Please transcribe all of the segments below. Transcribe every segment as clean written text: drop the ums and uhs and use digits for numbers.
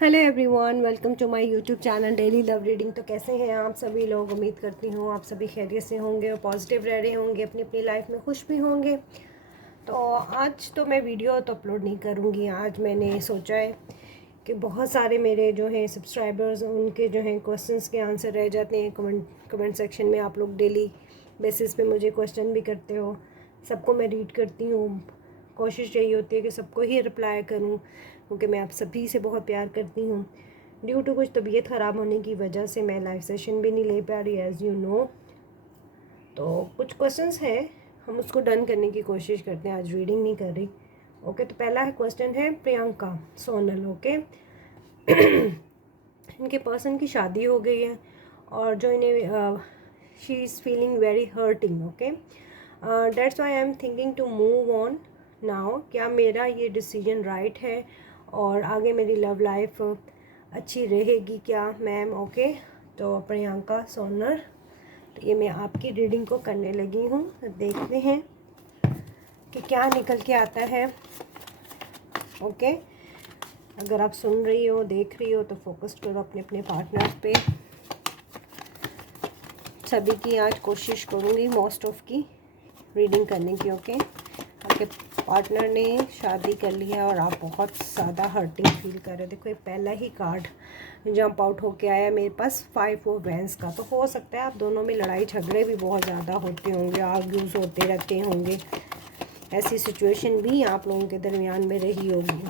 Hello everyone, welcome to my YouTube channel daily love reading. तो कैसे हैं आप सभी लोग? उम्मीद करती हूँ आप सभी खैरियत से होंगे और पॉजिटिव रह रहे होंगे, अपनी अपनी लाइफ में खुश भी होंगे। तो आज तो मैं वीडियो तो अपलोड नहीं करूँगी। आज मैंने सोचा है कि बहुत सारे मेरे जो हैं सब्सक्राइबर्स, उनके जो हैं क्वेश्चंस के आंसर रह जाते हैं कमेंट सेक्शन में। आप लोग डेली बेसिस पे मुझे क्वेश्चन भी करते हो, सबको मैं रीड करती हूँ। कोशिश यही होती है कि सबको ही रिप्लाई करूँ, क्योंकि मैं आप सभी से बहुत प्यार करती हूँ। ड्यू टू कुछ तबीयत ख़राब होने की वजह से मैं लाइव सेशन भी नहीं ले पा रही, एज़ यू नो। तो कुछ क्वेश्चंस हैं, हम उसको डन करने की कोशिश करते हैं। आज रीडिंग नहीं कर रही। ओके, तो पहला है क्वेश्चन है प्रियंका सोनल। ओके इनके पर्सन की शादी हो गई है और जो इन्हें she is feeling very hurting. Okay, that's why I am thinking to move on now. क्या मेरा ये डिसीजन राइट है और आगे मेरी लव लाइफ अच्छी रहेगी क्या मैम? ओके, तो प्रियंका सोनर, तो ये मैं आपकी रीडिंग को करने लगी हूँ। तो देखते हैं कि क्या निकल के आता है। ओके, अगर आप सुन रही हो, देख रही हो, तो फोकस करो अपने अपने पार्टनर पे। सभी की आज कोशिश करूँगी मोस्ट ऑफ की रीडिंग करने की। ओके, आपके पार्टनर ने शादी कर लिया और आप बहुत ज़्यादा हर्टिंग फील कर रहे हो। देखो, ये पहला ही कार्ड जंप आउट होके आया मेरे पास, 5 ऑफ वैंस का। तो हो सकता है आप दोनों में लड़ाई झगड़े भी बहुत ज़्यादा होते होंगे, आर्ग्यूज होते रहते होंगे। ऐसी सिचुएशन भी आप लोगों के दरमियान में रही होगी।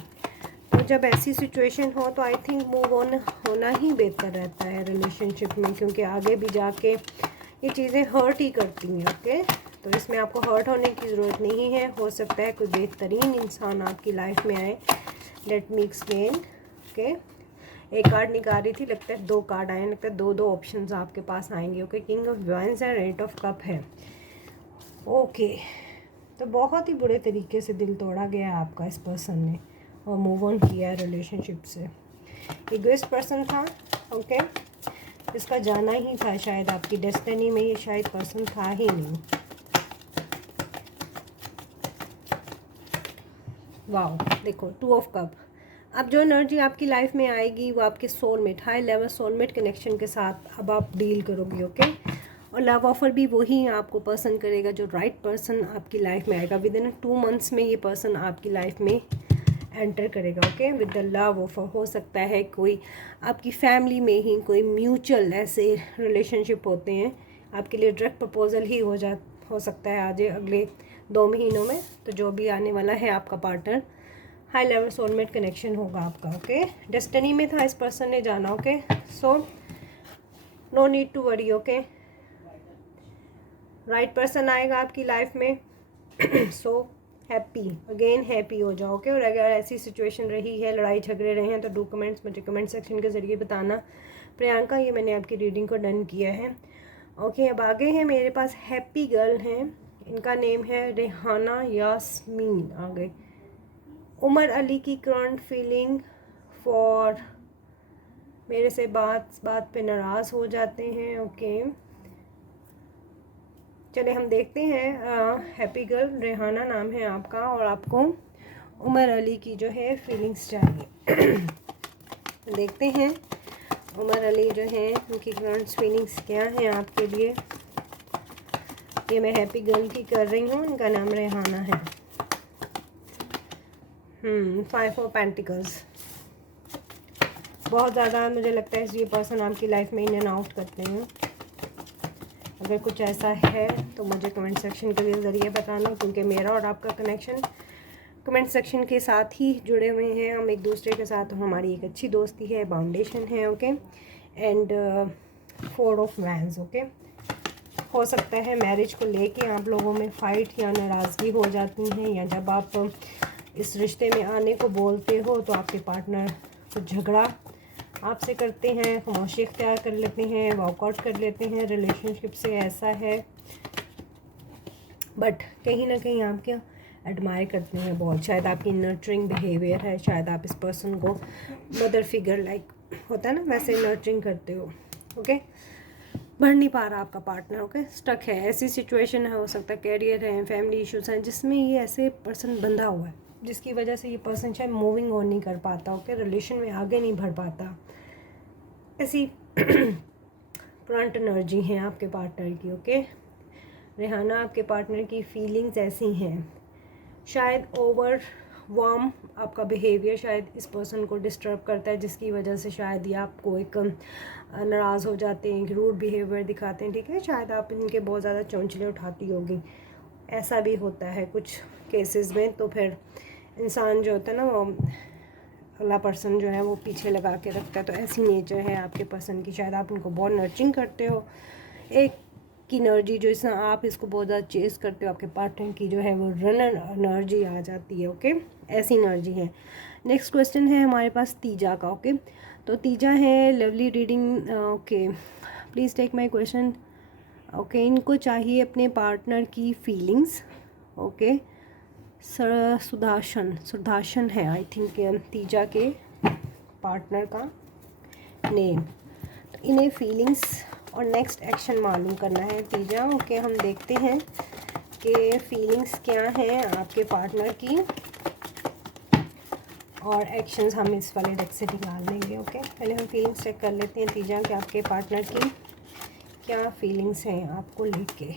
तो जब ऐसी सिचुएशन हो तो आई थिंक मूव ऑन होना ही बेहतर रहता है रिलेशनशिप में, क्योंकि आगे भी जाके ये चीज़ें हर्ट ही करती हैं। ओके, तो इसमें आपको हर्ट होने की ज़रूरत नहीं है। हो सकता है कोई बेहतरीन इंसान आपकी लाइफ में आए। Let me explain. ओके, एक कार्ड निकाल रही थी, लगता है 2 कार्ड आए, लगता है 2 ऑप्शंस आपके पास आएंगे। Okay, king of wands and 8 of cup है। ओके, तो बहुत ही बुरे तरीके से दिल तोड़ा गया आपका इस पर्सन ने और मूव ऑन किया है रिलेशनशिप से। इगोइस्ट पर्सन था। ओके, इसका जाना ही था शायद, आपकी डेस्टिनी में ये शायद पर्सन था ही नहीं। वाओ, देखो 2 ऑफ कप। अब जो एनर्जी आपकी लाइफ में आएगी वो आपके soulmate, high level soulmate connection के साथ अब आप डील करोगे। ओके, और लव ऑफ़र भी वही आपको पर्सन करेगा, जो राइट पर्सन आपकी लाइफ में आएगा। विद इन 2 मंथ्स में ये पर्सन आपकी लाइफ में एंटर करेगा। Okay, with the love offer. हो सकता है कोई आपकी फैमिली में ही कोई म्यूचुअल ऐसे रिलेशनशिप होते हैं, आपके लिए डायरेक्ट प्रपोजल ही हो सकता है आज अगले 2 महीनों में। तो जो भी आने वाला है आपका partner, high level soulmate connection होगा आपका। ओके, डेस्टिनी में था इस पर्सन ने जाना। Okay, so no need to worry. Okay, right person आएगा आपकी लाइफ में। सो हैप्पी, अगेन हैप्पी हो जाओ। ओके, और अगर ऐसी सिचुएशन रही है, लड़ाई झगड़े रहे हैं, तो डू कमेंट्स मुझे कमेंट सेक्शन के ज़रिए बताना। प्रियंका, ये मैंने आपकी रीडिंग को डन किया है। ओके, अब आगे हैं मेरे पास हैप्पी गर्ल हैं। इनका नेम है रेहाना यास्मीन। आ गए। उमर अली की करंट फीलिंग फॉर, मेरे से बात पे नाराज़ हो जाते हैं। ओके, चले हम देखते हैं। हैप्पी गर्ल रेहाना नाम है आपका और आपको उमर अली की जो है फीलिंग्स चाहिए। देखते हैं उमर अली जो है उनकी करंट फीलिंग्स क्या हैं आपके लिए। ये मैं हैप्पी गर्ल की कर रही हूँ, इनका नाम रेहाना है। 5 ऑफ पेंटिकल्स। बहुत ज़्यादा मुझे लगता है ये पर्सन आपकी लाइफ में इन एंड आउट करते हैं। अगर कुछ ऐसा है तो मुझे कमेंट सेक्शन के ज़रिए बताना, क्योंकि मेरा और आपका कनेक्शन कमेंट सेक्शन के साथ ही जुड़े हुए हैं। हम एक दूसरे के साथ, हमारी एक अच्छी दोस्ती है, बाउंडेशन है। Okay, and 4 of vents. Okay, हो सकता है मैरिज को लेके आप लोगों में फ़ाइट या नाराज़गी हो जाती है, या जब आप इस रिश्ते में आने को बोलते हो तो आपके पार्टनर कुछ झगड़ा आपसे करते हैं, खामोशी इख्तियार कर लेते हैं, वॉकआउट कर लेते हैं रिलेशनशिप से। ऐसा है, बट कहीं ना कहीं आपके एडमायर करते हैं बहुत। शायद आपकी नर्चरिंग बिहेवियर है, शायद आप इस पर्सन को मदर फिगर लाइक होता है ना, वैसे नर्चरिंग करते हो। ओके, बढ़ नहीं पा रहा आपका पार्टनर। ओके, स्टक है, ऐसी सिचुएशन है, हो सकता है कैरियर है, फैमिली इश्यूज हैं, जिसमें ये ऐसे पर्सन बंधा हुआ है। जिसकी वजह से ये पर्सन शायद मूविंग ऑन नहीं कर पाता, ओके, रिलेशन में आगे नहीं बढ़ पाता। ऐसी करंट एनर्जी है आपके पार्टनर की, ओके। रेहाना, आपके पार्टनर की फीलिंग्स ऐसी हैं, शायद ओवर वार्म आपका बिहेवियर शायद इस पर्सन को डिस्टर्ब करता है, जिसकी वजह से शायद ये आपको एक नाराज़ हो जाते हैं, रूड बिहेवियर दिखाते हैं, ठीक है। शायद आप इनके बहुत ज़्यादा चौंचले उठाती होगी, ऐसा भी होता है कुछ केसेस में। तो फिर इंसान जो होता है ना, वो अगला पर्सन जो है वो पीछे लगा के रखता है। तो ऐसी नेचर है आपके पर्सन की, शायद आप इनको बहुत नर्चरिंग करते हो। एक की एनर्जी जो इसमें आप इसको बहुत ज़्यादा चेस करते हो, आपके पार्टनर की जो है वो रनर एनर्जी आ जाती है, ओके, ऐसी एनर्जी है। नेक्स्ट क्वेश्चन है हमारे पास तीजा का, ओके। तो तीजा है lovely reading, okay, please take my question, okay. इनको चाहिए अपने पार्टनर की फीलिंग्स, ओके। सुदर्शन है आई थिंक तीजा के पार्टनर का नेम। तो इन्हें फीलिंग्स और नेक्स्ट एक्शन मालूम करना है तीजा, ओके। हम देखते हैं कि फीलिंग्स क्या हैं आपके पार्टनर की और एक्शंस हम इस वाले डेक से निकाल लेंगे, ओके। पहले हम फीलिंग्स चेक कर लेते हैं तीजा कि आपके पार्टनर की क्या फीलिंग्स हैं आपको लेके।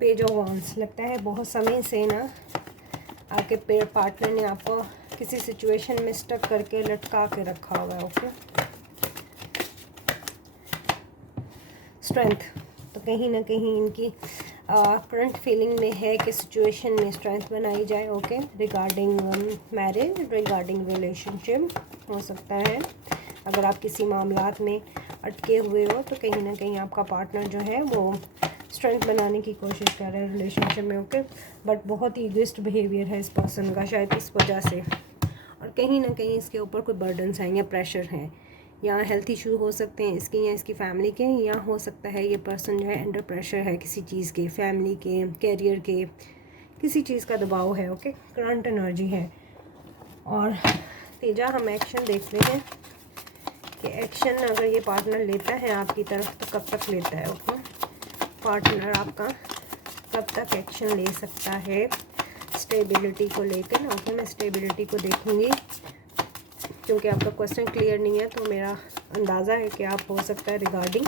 पेज ऑफ वांड्स, लगता है बहुत समय से ना आपके पार्टनर ने आपको किसी सिचुएशन में स्टक करके लटका के रखा हुआ है, ओके। स्ट्रेंथ, तो कहीं ना कहीं इनकी करंट फीलिंग में है कि सिचुएशन में स्ट्रेंथ बनाई जाए, okay. Regarding marriage, regarding relationship हो सकता है। अगर आप किसी मामलात में अटके हुए हो तो कहीं ना कहीं आपका पार्टनर जो है वो स्ट्रेंथ बनाने की कोशिश कर रहा है रिलेशनशिप में, ओके। बट बहुत ईगोइस्ट बिहेवियर है इस पर्सन का, शायद इस वजह से। और कहीं ना कहीं इसके ऊपर कोई बर्डन्स हैं या प्रेशर हैं, या हेल्थ इशू हो सकते हैं इसके या इसकी फैमिली के, या हो सकता है ये पर्सन जो है अंडर प्रेशर है किसी चीज़ के, फैमिली के, कैरियर के, किसी चीज़ का दबाव है, ओके। करंट एनर्जी है। और तेजा, हम एक्शन देखते हैं कि एक्शन अगर ये पार्टनर लेता है आपकी तरफ तो कब तक लेता है, ओके। पार्टनर आपका कब तक एक्शन ले सकता है स्टेबिलिटी को लेकर, ओके। मैं स्टेबिलिटी को देखूंगी क्योंकि आपका क्वेश्चन क्लियर नहीं है, तो मेरा अंदाज़ा है कि आप हो सकता है रिगार्डिंग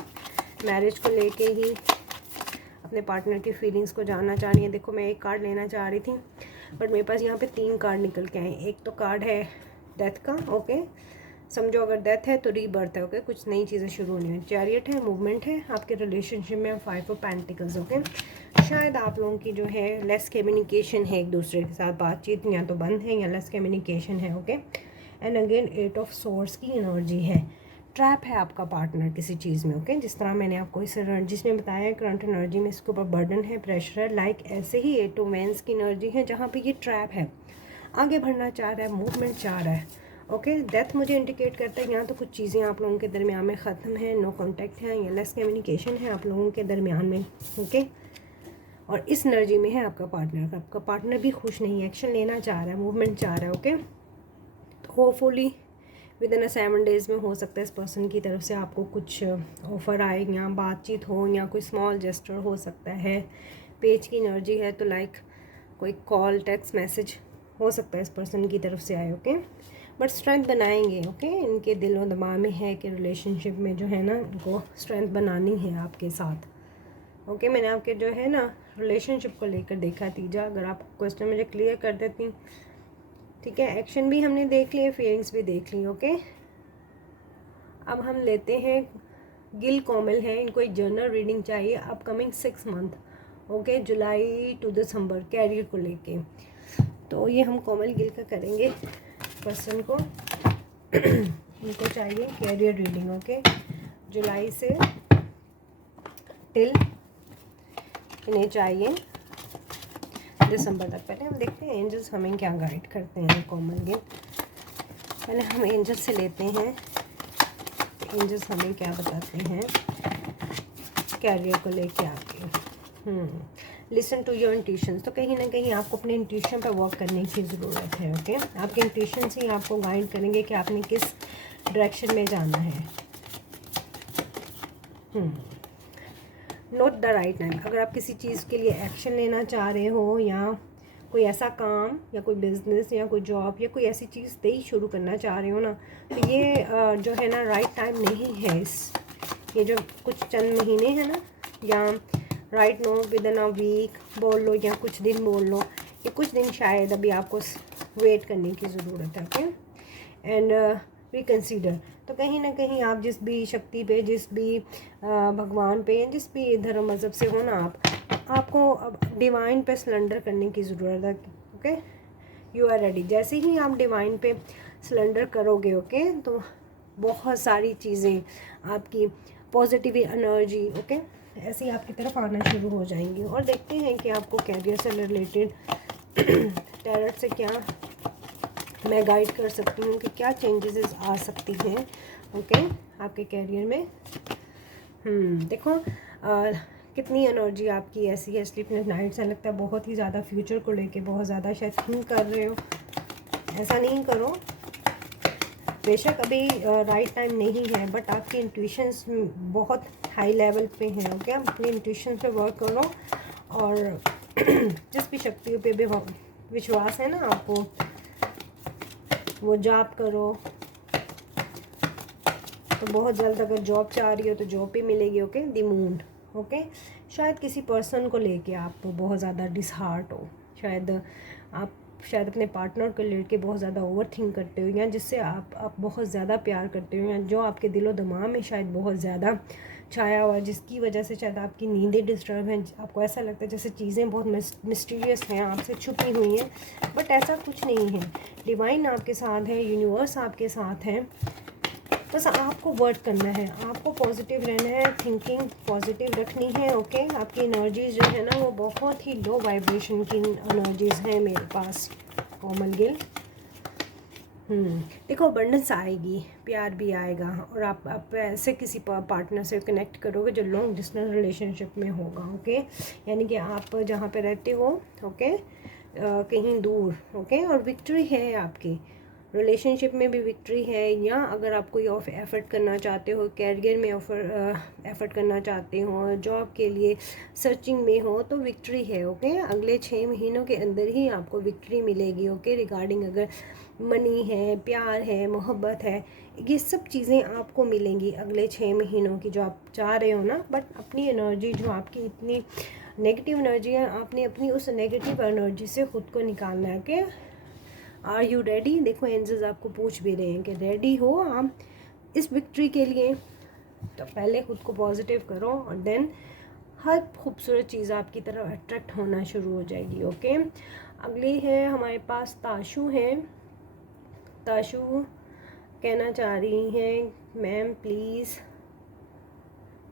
मैरिज को लेके ही अपने पार्टनर की फीलिंग्स को जानना चाह रही हैं। देखो, मैं एक कार्ड लेना चाह रही थी बट मेरे पास यहाँ पे 3 कार्ड निकल के आए। एक तो कार्ड है डेथ का, ओके। समझो अगर डेथ है तो रीबर्थ है, ओके। कुछ नई चीज़ें शुरू होनी है। चैरियट है, मूवमेंट है। आपके रिलेशनशिप में 5 ऑफ पेंटिकल्स, ओके। शायद आप लोगों की जो है लेस कम्युनिकेशन है, एक दूसरे के साथ बातचीत या तो बंद है या लेस कम्युनिकेशन है, okay. And again 8 of source की एनर्जी है। ट्रैप है आपका पार्टनर किसी चीज़ में, ओके। जिस तरह मैंने आपको इस जिसमें बताया करंट एनर्जी में इसके ऊपर बर्डन है, प्रेशर है, लाइक ऐसे ही 8 ऑफ वेंस की एनर्जी है जहाँ पे ये ट्रैप है। आगे बढ़ना चाह रहा है, मूवमेंट चाह रहा है, ओके। डेथ मुझे इंडिकेट करता है यहाँ तो कुछ चीज़ें आप लोगों के दरमियान में ख़त्म है, नो कॉन्टैक्ट है या लेस कम्युनिकेशन है आप लोगों के दरमियान में, ओके। और इस एनर्जी में है आपका पार्टनर। आपका पार्टनर भी खुश नहीं है, एक्शन लेना चाह रहा है, मूवमेंट चाह रहा है, ओके। तो होपफुली विद इन 7 डेज़ में हो सकता है इस पर्सन की तरफ से आपको कुछ ऑफ़र आए या बातचीत हो या कोई स्मॉल जेस्टर हो सकता है। पेज की एनर्जी है तो लाइक कोई कॉल, टेक्स्ट मैसेज हो सकता है इस पर्सन की तरफ से आए, ओके। बट स्ट्रेंथ बनाएंगे, ओके। इनके दिल और दिमाग में है कि रिलेशनशिप में जो है ना इनको स्ट्रेंथ बनानी है आपके साथ, ओके। मैंने आपके जो है ना रिलेशनशिप को लेकर देखा तीजा, अगर आप क्वेश्चन मुझे क्लियर कर देती, ठीक है। एक्शन भी हमने देख लिए, फीलिंग्स भी देख ली, ओके। अब हम लेते हैं गिल कोमल है, इनको एक जर्नल रीडिंग चाहिए upcoming 6 month, okay, July to December, career को लेके। तो ये हम कोमल गिल का करेंगे पर्सन को। इनको चाहिए कैरियर रीडिंग, ओके, जुलाई से टिल इन्हें चाहिए दिसंबर तक। पहले हम देखते हैं एंजल्स हमें क्या गाइड करते हैं कोमल गिल। पहले हम एंजल से लेते हैं, एंजल्स हमें क्या बताते हैं कैरियर को लेके आपके। लिसन टू योर इंट्यूशंस, तो कहीं ना कहीं आपको अपने इंट्यूशन पर वर्क करने की ज़रूरत है, ओके। आपके इंट्यूशंस ही आपको गाइड करेंगे कि आपने किस डायरेक्शन में जाना है। Not the right time. अगर आप किसी चीज़ के लिए एक्शन लेना चाह रहे हो या कोई ऐसा काम या कोई बिज़नेस या कोई जॉब या कोई ऐसी चीज़ नई शुरू करना चाह रहे हो ना, तो ये जो है ना राइट टाइम नहीं है। ये जो कुछ चंद महीने हैं ना, या right no within a week बोल लो या कुछ दिन बोल लो, ये कुछ दिन शायद अभी आपको वेट करने की ज़रूरत है। Okay, and reconsider. तो कहीं ना कहीं आप जिस भी शक्ति पे, जिस भी भगवान पे, जिस भी धर्म मज़हब से हो ना, आपको अब डिवाइन पे सरेंडर करने की ज़रूरत है। Okay, you are ready. जैसे ही आप डिवाइन पे सरेंडर करोगे, ओके, तो बहुत सारी चीज़ें आपकी पॉजिटिव एनर्जी, ओके, ऐसी आपकी तरफ आना शुरू हो जाएंगी। और देखते हैं कि आपको कैरियर से रिलेटेड टैरोट से क्या मैं गाइड कर सकती हूँ कि क्या चेंजेस आ सकती हैं, ओके, आपके कैरियर में। देखो कितनी एनर्जी आपकी ऐसी है। स्लीपलेस नाइट से लगता है बहुत ही ज़्यादा फ्यूचर को लेके बहुत ज़्यादा शायद थिंक कर रहे हो। ऐसा नहीं करो, बेशक अभी राइट टाइम नहीं है, बट आपकी इंट्यूशंस बहुत हाई लेवल पे हैं। ओके, आप अपनी इंट्यूशन पे वर्क करो, और जिस भी शक्तियों पे भी विश्वास है ना आपको, वो जॉब करो। तो बहुत जल्द अगर जॉब चाह रही हो तो जॉब भी मिलेगी। Okay, the moon. ओके, शायद किसी पर्सन को लेके आप बहुत ज़्यादा डिसहार्ट हो, शायद आप अपने पार्टनर को लेके बहुत ज़्यादा ओवर थिंक करते हो, या जिससे आप बहुत ज़्यादा प्यार करते हो, या जो आपके दिलो दिमाग में शायद बहुत ज़्यादा छाया हुआ है, जिसकी वजह से शायद आपकी नींदें डिस्टर्ब हैं। आपको ऐसा लगता है जैसे चीज़ें बहुत मिस्टीरियस हैं, आपसे छुपी हुई हैं, बट ऐसा कुछ नहीं है। डिवाइन आपके साथ है, यूनिवर्स आपके साथ है। बस आपको वर्क करना है, आपको पॉजिटिव रहना है, थिंकिंग पॉजिटिव रखनी है। ओके, आपकी एनर्जीज जो है ना वो बहुत ही लो वाइब्रेशन की एनर्जीज हैं मेरे पास, कोमल गिल। देखो अबंडेंस आएगी, प्यार भी आएगा, और आप ऐसे किसी पार्टनर से कनेक्ट करोगे जो लॉन्ग डिस्टेंस रिलेशनशिप में होगा। ओके, यानी कि आप जहाँ पे रहते हो, ओके, कहीं दूर। ओके, और विक्ट्री है आपकी रिलेशनशिप में भी, विक्ट्री है। या अगर आप कोई ऑफ एफर्ट करना चाहते हो, कैरियर में एफर्ट करना चाहते हो, जॉब के लिए सर्चिंग में हो, तो विक्ट्री है। ओके, अगले 6 महीनों के अंदर ही आपको विक्ट्री मिलेगी। ओके, रिगार्डिंग अगर मनी है, प्यार है, मोहब्बत है, ये सब चीज़ें आपको मिलेंगी अगले 6 महीनों की, जो आप चाह रहे हो ना। बट अपनी एनर्जी जो आपकी इतनी नेगेटिव एनर्जी है, आपने अपनी उस नेगेटिव एनर्जी से ख़ुद को निकालना है। कि आर यू रेडी? देखो एंजल्स आपको पूछ भी रहे हैं कि रेडी हो आप इस विक्ट्री के लिए? तो पहले ख़ुद को पॉजिटिव करो, और देन हर खूबसूरत चीज़ आपकी तरफ अट्रैक्ट होना शुरू हो जाएगी। ओके, अगली है हमारे पास ताशु है। ताशु कहना चाह रही हैं, ma'am please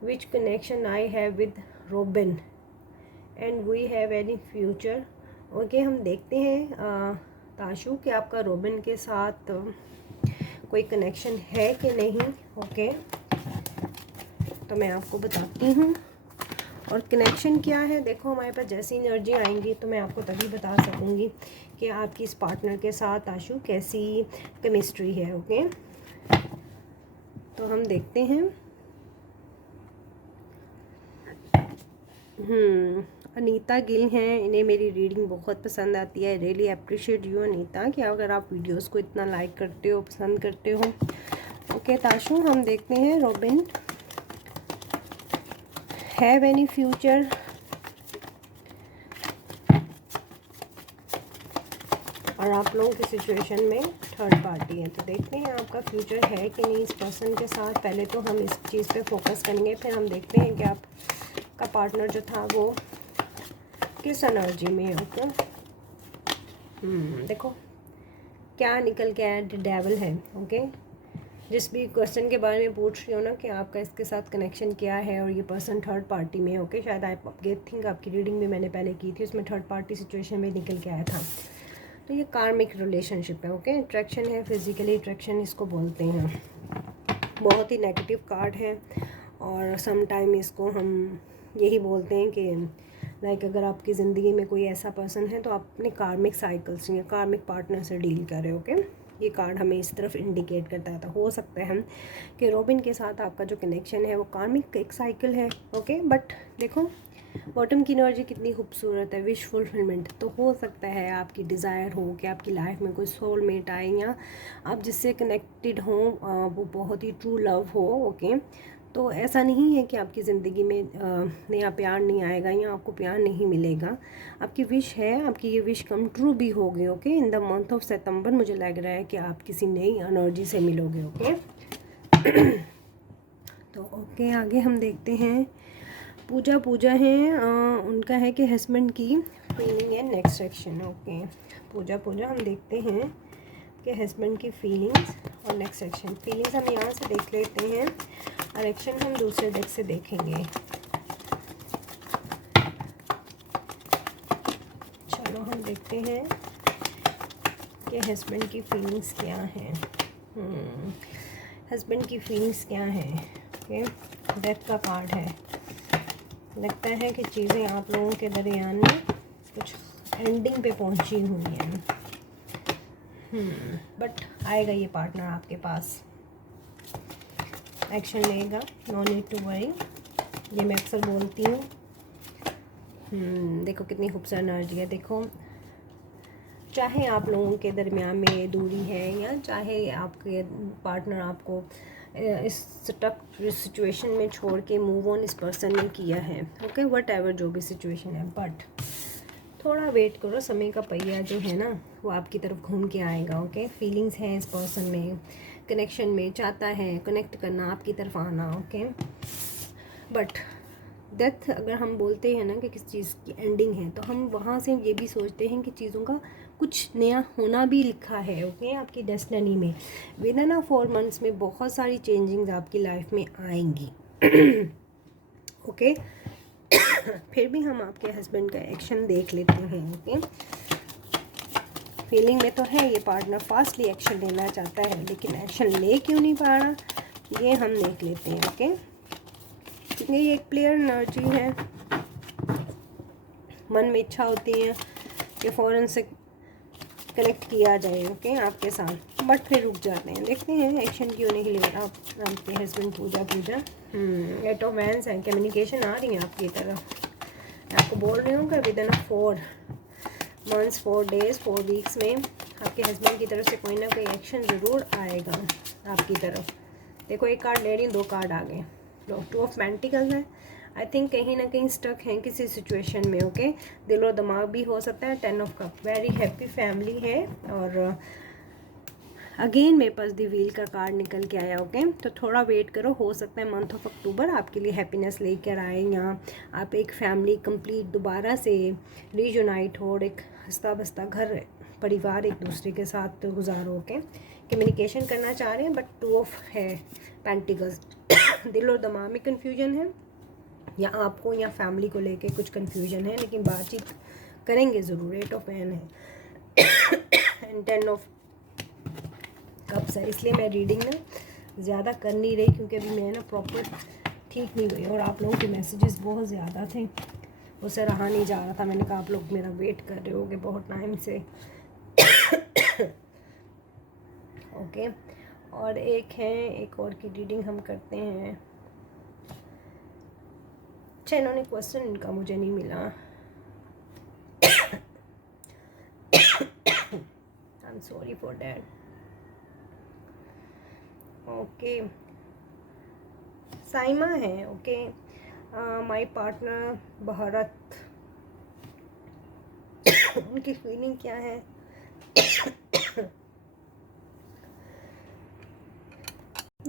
which connection I have with Robin and we have any future. Okay, हम देखते हैं ताशु कि आपका रोबिन के साथ कोई कनेक्शन है कि नहीं। ओके, तो मैं आपको बताती हूँ। और कनेक्शन क्या है, देखो हमारे पास जैसी एनर्जी आएंगी तो मैं आपको तभी बता सकूँगी कि आपकी इस पार्टनर के साथ आशु कैसी केमिस्ट्री है। ओके, तो हम देखते हैं। अनीता गिल हैं, इन्हें मेरी रीडिंग बहुत पसंद आती है। रियली अप्रिशिएट यू अनीता, कि अगर आप वीडियोस को इतना लाइक करते हो, पसंद करते हो। ओके ताशु, हम देखते हैं रॉबिन हैव एनी फ्यूचर। और आप लोगों की सिचुएशन में थर्ड पार्टी है, तो देखते हैं आपका फ्यूचर है कि नहीं इस पर्सन के साथ। पहले तो हम इस चीज़ पे फोकस करेंगे, फिर हम देखते हैं कि आपका पार्टनर जो था वो किस एनर्जी में है। ओके, देखो क्या निकल के आया, डेविल है। ओके, जिस भी क्वेश्चन के बारे में पूछ रही हो ना कि आपका इसके साथ कनेक्शन क्या है, और ये पर्सन थर्ड पार्टी में है। ओके, शायद आप गेट थिंक आपकी रीडिंग भी मैंने पहले की थी, उसमें थर्ड पार्टी सिचुएशन में निकल के आया था। तो ये कार्मिक रिलेशनशिप है। ओके, अट्रैक्शन है, फिजिकली अट्रैक्शन इसको बोलते हैं। बहुत ही नेगेटिव कार्ड है, और सम टाइम इसको हम यही बोलते हैं कि लाइक अगर आपकी ज़िंदगी में कोई ऐसा पर्सन है तो आप अपने कार्मिक साइकिल्स या कार्मिक पार्टनर से डील कर रहे हो। ओके, ये कार्ड हमें इस तरफ इंडिकेट करता है। तो हो सकता है हम कि रॉबिन के साथ आपका जो कनेक्शन है वो कार्मिक एक साइकिल है, ओके। बट देखो बॉटम की एनर्जी कितनी खूबसूरत है, विश फुलफिलमेंट। तो हो सकता है आपकी डिज़ायर हो कि आपकी लाइफ में कोई सोलमेट आए या आप जिससे कनेक्टेड हो वो बहुत ही ट्रू लव हो, ओके। तो ऐसा नहीं है कि आपकी ज़िंदगी में नया प्यार नहीं आएगा या आपको प्यार नहीं मिलेगा। आपकी विश है, आपकी ये विश कम ट्रू भी होगी, okay. In the month of September मुझे लग रहा है कि आप किसी नई एनर्जी से मिलोगे, ओके। तो ओके, आगे हम देखते हैं। पूजा है, उनका है कि हस्बैंड की फीलिंग है नेक्स्ट सेक्शन, ओके। पूजा हम देखते हैं कि हस्बैंड की फीलिंग्स और नेक्स्ट सेक्शन। फीलिंग्स हम यहाँ से देख लेते हैं और एक्शन हम दूसरे डेक से देखेंगे। चलो हम देखते हैं कि हस्बैंड की फीलिंग्स क्या हैं। हस्बैंड की फीलिंग्स क्या हैं, ओके। डेथ का कार्ड है। लगता है कि चीज़ें आप लोगों के दरमियान में कुछ एंडिंग पे पहुंची हुई हैं। बट आएगा ये पार्टनर आपके पास, एक्शन लेगा, नो नीड टू वरी। ये मैं अक्सर बोलती हूँ। देखो कितनी खूबसूरत एनर्जी है। देखो चाहे आप लोगों के दरमियान में दूरी है या चाहे आपके पार्टनर आपको इस स्टक सिचुएशन में छोड़ के मूव ऑन इस पर्सन ने किया है, ओके। वट एवर जो भी सिचुएशन है, बट थोड़ा वेट करो, समय का पहिया जो है ना वो आपकी तरफ घूम के आएगा, ओके। फीलिंग्स हैं इस पर्सन में, कनेक्शन में, चाहता है कनेक्ट करना, आपकी तरफ आना, ओके। बट डेथ अगर हम बोलते हैं ना कि किस चीज़ की एंडिंग है, तो हम वहाँ से ये भी सोचते हैं कि चीज़ों का कुछ नया होना भी लिखा है, ओके। आपकी डेस्टिनी में विद इन 4 मंथ्स में बहुत सारी चेंजिंग्स आपकी लाइफ में आएंगी, ओके। फिर भी हम आपके हस्बैंड का एक्शन देख लेते हैं, ओके। फीलिंग में तो है ये पार्टनर फास्टली एक्शन लेना चाहता है, लेकिन एक्शन ले क्यों नहीं पा रहा ये हम देख लेते हैं, ओके। ये एक प्लेयर एनर्जी है। मन में इच्छा होती है कि फ़ौरन से कनेक्ट किया जाए, ओके, आपके साथ, बट फिर रुक जाते हैं। देखते हैं एक्शन क्यों नहीं ले रहा आपके हस्बैंड। पूजा 8 ऑफ वैंड्स है, कम्युनिकेशन आ रही है आपकी तरफ। मैं आपको बोल रही हूँ कि with in 4 months, 4 days, 4 weeks में आपके हस्बैंड की तरफ से कोई ना कोई एक्शन ज़रूर आएगा आपकी तरफ। देखो एक कार्ड ले रही हूँ, 2 कार्ड आ गए। 2 ऑफ पेंटिकल्स है। आई थिंक कहीं ना कहीं स्टक हैं किसी सिचुएशन में, ओके। दिल और दिमाग भी हो सकता है। 10 of cup, very happy family है। और अगेन मेरे पास द व्हील का कार्ड निकल के आया, ओके। तो थोड़ा वेट करो, हो सकता है मंथ ऑफ अक्टूबर आपके लिए हैप्पीनेस लेकर आए, या आप एक फैमिली कंप्लीट दोबारा से रीयूनाइट हो और एक हंसता बसता घर परिवार एक दूसरे के साथ गुजारो, ओके। कम्युनिकेशन करना चाह रहे हैं, बट 2 ऑफ है पेंटिकल्स। दिल और दिमाग में कन्फ्यूजन है, या आपको या फैमिली को लेके कुछ कन्फ्यूजन है, लेकिन बातचीत करेंगे ज़रूर। 8 ऑफ पेन है एंड 10 ऑफ कप्स है। इसलिए मैं रीडिंग ना ज़्यादा कर नहीं रही, क्योंकि अभी मैं ना प्रॉपर ठीक नहीं हुई और आप लोगों के मैसेजेस बहुत ज़्यादा थे, उससे रहा नहीं जा रहा था। मैंने कहा आप लोग मेरा वेट कर रहे होगे बहुत टाइम से, ओके। और एक और की रीडिंग हम करते हैं। अच्छा, इन्होंने क्वेश्चन इनका मुझे नहीं मिला। I am sorry for that, okay. Saima है, ओके। माय पार्टनर भारत, उनकी फीलिंग क्या है?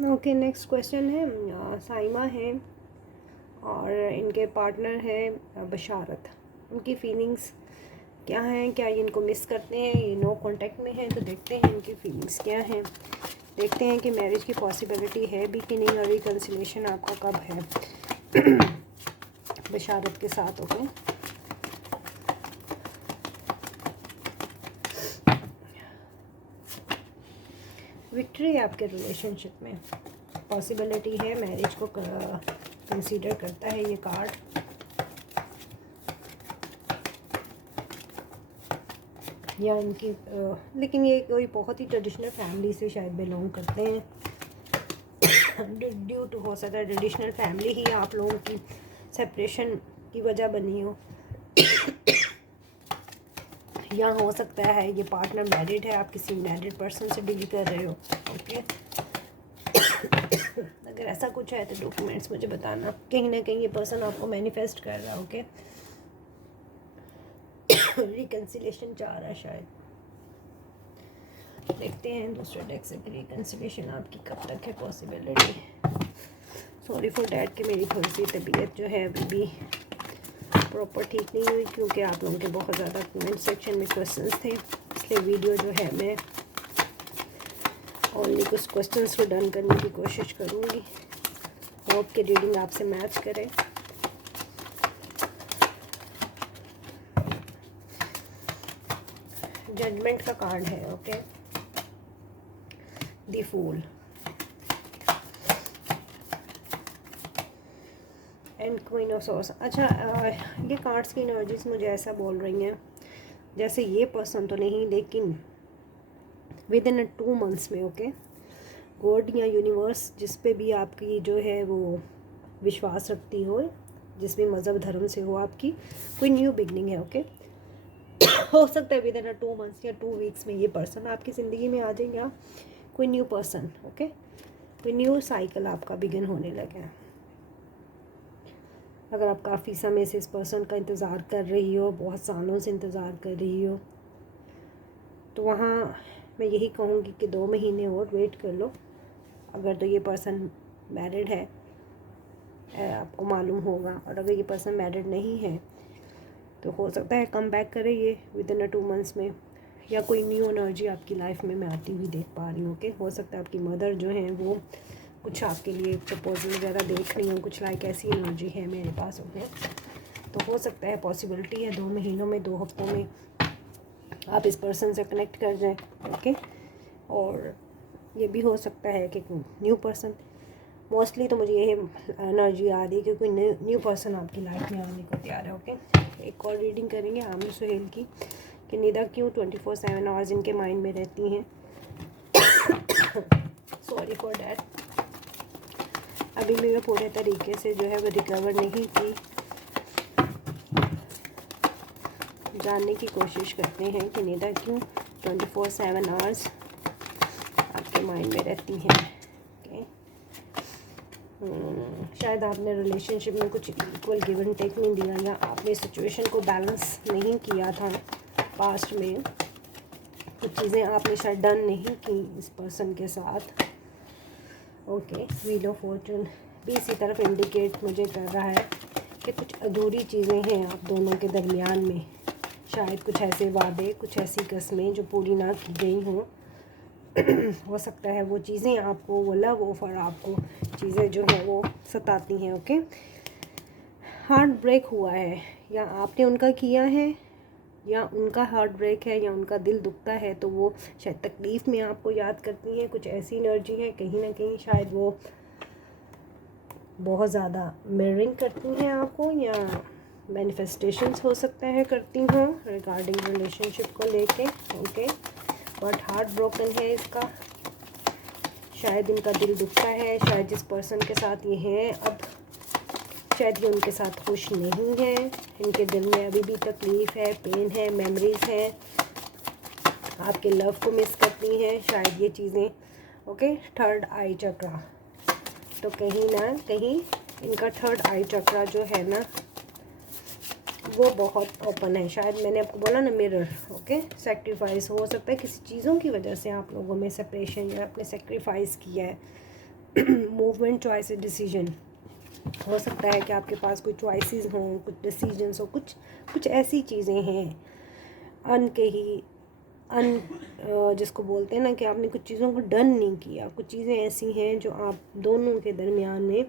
ओके, नेक्स्ट क्वेश्चन है। साइमा है और इनके पार्टनर है बशारत, उनकी फीलिंग्स क्या हैं? क्या ये इनको मिस करते हैं? ये नो कांटेक्ट में हैं? तो देखते हैं इनकी फीलिंग्स क्या हैं। देखते हैं कि मैरिज की पॉसिबिलिटी है भी कि नहीं, और रिकन्सिलेशन आपका कब है बशारत के साथ, ओके। विक्ट्री आपके रिलेशनशिप में, पॉसिबिलिटी है, मैरिज को कंसीडर करता है ये कार्ड। या इनकी लेकिन ये कोई बहुत ही ट्रेडिशनल फैमिली से शायद बिलोंग करते हैं। ड्यू टू हो सकता है ट्रेडिशनल फैमिली ही आप लोगों की सेपरेशन की वजह बनी हो, या हो सकता है ये पार्टनर मैरिड है, आप किसी मैरिड पर्सन से डील कर रहे हो। ओके, अगर ऐसा कुछ है तो डॉक्यूमेंट्स मुझे बताना। कहीं ना कहीं ये पर्सन आपको मैनिफेस्ट कर रहा है। ओके, रिकन्सिलेशन चाह रहा है शायद। देखते हैं दूसरे डेक से रिकन्सिलेशन आपकी कब तक है पॉसिबिलिटी। सॉरी फॉर डैट कि मेरी थोड़ी सी तबीयत जो है अभी भी प्रॉपर ठीक नहीं हुई, क्योंकि आप लोगों के बहुत ज़्यादा कमेंट सेक्शन में क्वेश्चंस थे, इसलिए वीडियो जो है मैं ओनली कुछ क्वेश्चंस को डन करने की कोशिश करूँगी। होप कि रीडिंग आपसे मैच करे। जजमेंट का कार्ड है। Okay, the fool and queen of swords. अच्छा, ये कार्ड्स की एनर्जीज मुझे ऐसा बोल रही हैं जैसे ये पर्सन तो नहीं, लेकिन विद इन 2 मंथ्स में ओके, गॉड या यूनिवर्स जिस पे भी आपकी जो है वो विश्वास रखती हो, जिस भी मज़हब धर्म से हो आपकी, कोई न्यू बिगनिंग है। ओके, हो सकता है विद इन 2 मंथ्स या 2 वीक्स में ये पर्सन आपकी ज़िंदगी में आ जाए, या कोई न्यू पर्सन। ओके, कोई न्यू साइकिल आपका बिगिन होने लगे। अगर आप काफ़ी समय से इस पर्सन का इंतज़ार कर रही हो, बहुत सालों से इंतज़ार कर रही हो, तो वहाँ मैं यही कहूँगी कि 2 महीने और वेट कर लो। अगर तो ये पर्सन मैरिड है आपको मालूम होगा, और अगर ये पर्सन मैरिड नहीं है तो हो सकता है कम बैक करे ये विद इन 2 मंथ्स में, या कोई न्यू एनर्जी आपकी लाइफ में मैं आती हुई देख पा रही हूँ। ओके, हो सकता है आपकी मदर जो है वो कुछ आपके लिए प्रपोजल वगैरह देख रही हूँ, कुछ लाइक ऐसी एनर्जी है मेरे पास। ओके, तो हो सकता है पॉसिबिलिटी है 2 महीनों में, 2 हफ्तों में आप इस पर्सन से कनेक्ट कर जाएं। ओके, और ये भी हो सकता है कि न्यू पर्सन, मोस्टली तो मुझे ये एनर्जी आ रही है कि कोई न्यू पर्सन आपकी लाइफ में आने को तैयार है। ओके, एक और रीडिंग करेंगे आमिर सुहेल की कि निदा क्यों 24/7 आवर्स इनके माइंड में रहती हैं। सॉरी फॉर डैट, अभी भी मैं पूरे तरीके से जो है वो रिकवर नहीं की। जानने की कोशिश करते हैं कि निदा क्यों 24/7 आवर्स आपके माइंड में रहती हैं। ओके, शायद आपने रिलेशनशिप में कुछ इक्वल गिव एंड टेक नहीं दिया, या आपने सिचुएशन को बैलेंस नहीं किया था पास्ट में, कुछ चीज़ें आपने शायद डन नहीं की इस पर्सन के साथ। ओके, व्हील ऑफ फॉर्चून भी इसी तरफ इंडिकेट मुझे कर रहा है कि कुछ अधूरी चीज़ें हैं आप दोनों के दरमियान में, शायद कुछ ऐसे वादे, कुछ ऐसी कस्में जो पूरी ना की गई हों। हो सकता है वो चीज़ें आपको, वो लव ऑफर आपको चीज़ें जो है वो सताती हैं। ओके, हार्ट ब्रेक हुआ है, या आपने उनका किया है, या उनका हार्ट ब्रेक है, या उनका दिल दुखता है, तो वो शायद तकलीफ़ में आपको याद करती हैं। कुछ ऐसी एनर्जी है, कहीं ना कहीं शायद वो बहुत ज़्यादा मिररिंग करती हैं आपको, या मैनिफेस्टेशंस हो सकता है करती हों रिगार्डिंग रिलेशनशिप को लेके। ओके, बट हार्ट ब्रोकन है इसका, शायद इनका दिल दुखता है, शायद जिस पर्सन के साथ ये हैं अब शायद ये उनके साथ खुश नहीं है, इनके दिल में अभी भी तकलीफ़ है, पेन है, मेमोरीज हैं, आपके लव को मिस करती हैं शायद ये चीज़ें। ओके, थर्ड आई चक्रा, तो कहीं ना कहीं इनका थर्ड आई चक्रा जो है ना वो बहुत ओपन है। शायद मैंने आपको बोला ना मिरर। ओके, सेक्रीफाइस हो सकता है किसी चीज़ों की वजह से आप लोगों में सेपरेशन, या आपने सेक्रीफाइस किया है। मूवमेंट, चॉइस, डिसीजन, हो सकता है कि आपके पास कोई चॉइसेस हों, कुछ डिसीजंस हो, कुछ ऐसी चीज़ें हैं जिसको बोलते हैं ना कि आपने कुछ चीज़ों को डन नहीं किया, कुछ चीज़ें ऐसी हैं जो आप दोनों के दरमियान में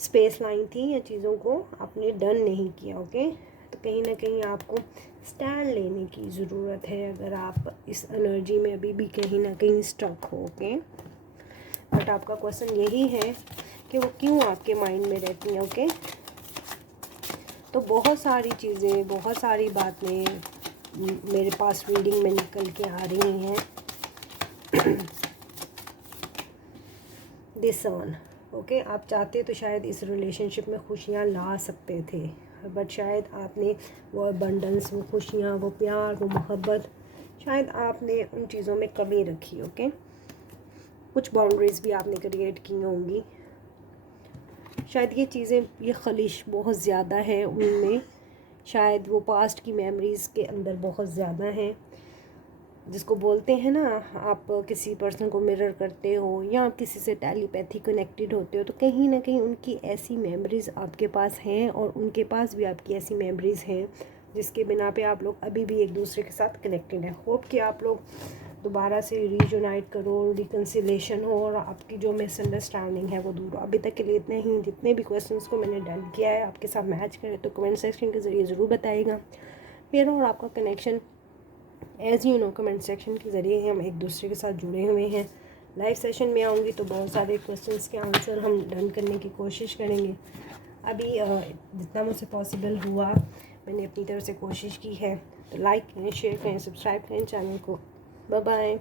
स्पेस लाइन थी, या चीज़ों को आपने डन नहीं किया। ओके, तो कहीं ना कहीं आपको स्टैंड लेने की ज़रूरत है अगर आप इस एनर्जी में अभी भी कहीं ना कहीं स्टक हो। ओके, बट आपका क्वेश्चन यही है कि वो क्यों आपके माइंड में रहती हैं। ओके, तो बहुत सारी चीज़ें, बहुत सारी बातें मेरे पास रीडिंग में निकल के आ रही हैं। दिस वन, ओके, आप चाहते तो शायद इस रिलेशनशिप में खुशियाँ ला सकते थे, बट शायद आपने वो अबंडेंस, वो खुशियाँ, वो प्यार, वो मोहब्बत, शायद आपने उन चीज़ों में कमी रखी। ओके, कुछ बाउंड्रीज़ भी आपने क्रिएट की होंगी। शायद ये चीज़ें, ये खलिश बहुत ज़्यादा है उनमें, शायद वो पास्ट की मेमोरीज़ के अंदर बहुत ज़्यादा हैं, जिसको बोलते हैं ना, आप किसी पर्सन को मिरर करते हो या आप किसी से टेलीपैथी कनेक्टेड होते हो, तो कहीं ना कहीं उनकी ऐसी मेमोरीज़ आपके पास हैं और उनके पास भी आपकी ऐसी मेमोरीज़ हैं जिसके बिना पे आप लोग अभी भी एक दूसरे के साथ कनेक्टेड हैं। होप कि आप लोग दोबारा से रीयूनाइट करो, रिकन्सिलेशन हो और आपकी जो मिसअंडरस्टैंडिंग है वो दूर हो। अभी तक के लिए इतने ही। जितने भी क्वेश्चंस को मैंने डन किया है आपके साथ मैच करें तो कमेंट सेक्शन के ज़रिए ज़रूर बताइएगा। मेरा और आपका connection as you know comment section के ज़रिए हम एक दूसरे के साथ जुड़े हुए हैं। लाइव सेशन में आऊँगी तो बहुत सारे क्वेश्चंस के आंसर हम डन करने की कोशिश करेंगे। अभी जितना मुझसे पॉसिबल हुआ मैंने अपनी तरफ से कोशिश की है। तो लाइक करें, शेयर करें, सब्सक्राइब करें चैनल को। Bye bye.